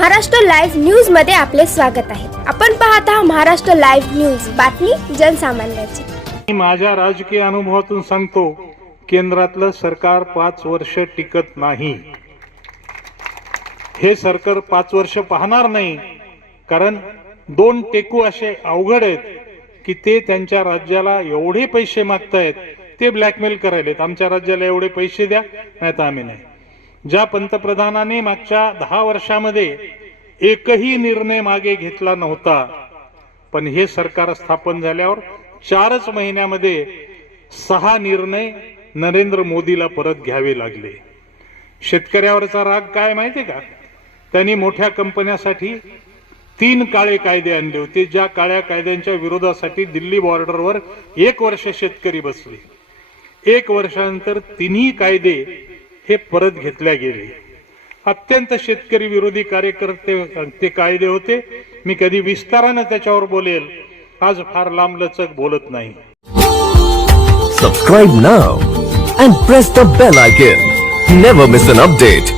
Maharashtra live न्यूजमध्ये आपले स्वागत आहे. आपण पाहत आहात महाराष्ट्र लाईव्ह न्यूज. बातमी जनसामान्याची. मी माझ्या राजकीय अनुभवातून सांगतो केंद्रातलं सरकार पाच वर्ष टिकत नाही. हे सरकार पाच वर्ष पाहणार नाही कारण दोन टेकू असे अवघड आहेत की ते त्यांच्या राज्याला एवढे पैसे मागतायत ते ब्लॅकमेल करायलेत. आमच्या राज्याला एवढे पैसे द्या नाही तर आम्ही नाही. ज्या पंतप्रधानाने मागच्या दहा वर्षामध्ये एकही निर्णय मागे घेतला नव्हता. पण हे सरकार स्थापन झाल्यावर चारच महिन्यामध्ये सहा निर्णय नरेंद्र मोदीला परत घ्यावे लागले. शेतकऱ्यावरचा राग काय माहितीये का? त्यांनी मोठ्या कंपन्यासाठी तीन काळे कायदे आणले होते ज्या काळ्या कायद्यांच्या विरोधासाठी दिल्ली बॉर्डरवर एक वर्ष शेतकरी बसले. एक वर्षानंतर तिन्ही कायदे हे परत घेतल्या गेले. अत्यंत शेतकरी विरोधी कार्यकर्ते ते कायदे होते. मी कधी विस्तारानं त्याच्यावर बोलेल. आज फार लांबलचक बोलत नाही. Subscribe now and press the bell icon never miss an update